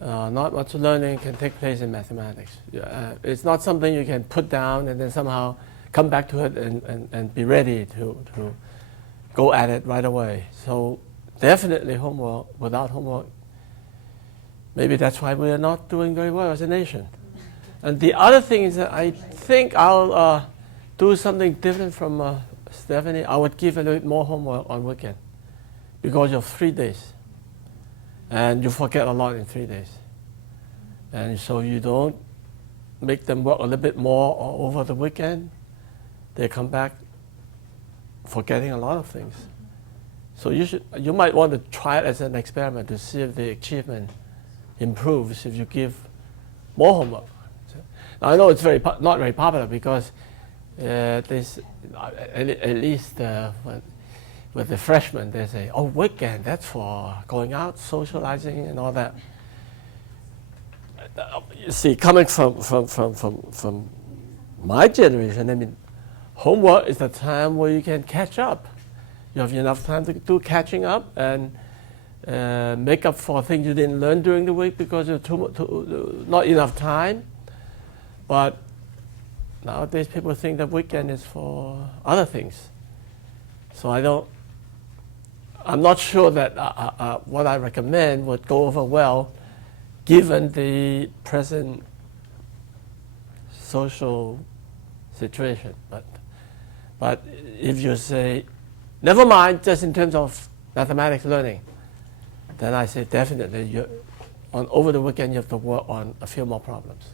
not much learning can take place in mathematics. It's not something you can put down and then somehow come back to it and be ready to go at it right away. So definitely homework. Without homework, maybe that's why we are not doing very well as a nation. And the other thing is that I think I'll do something different from Stephanie. I would give a little bit more homework on weekend because of 3 days. And you forget a lot in 3 days. And so you don't make them work a little bit more over the weekend. They come back forgetting a lot of things. So you might want to try it as an experiment to see if the achievement improves if you give more homework. Now, I know it's not very popular because at least with the freshmen, they say, oh, weekend, that's for going out, socializing, and all that. You see, coming from my generation, I mean, homework is the time where you can catch up. You have enough time to do catching up and make up for things you didn't learn during the week because you not enough time. But nowadays, people think that weekend is for other things. So I'm not sure that what I recommend would go over well given the present social situation. But if you say, never mind, just in terms of mathematics learning, then I say definitely over the weekend you have to work on a few more problems.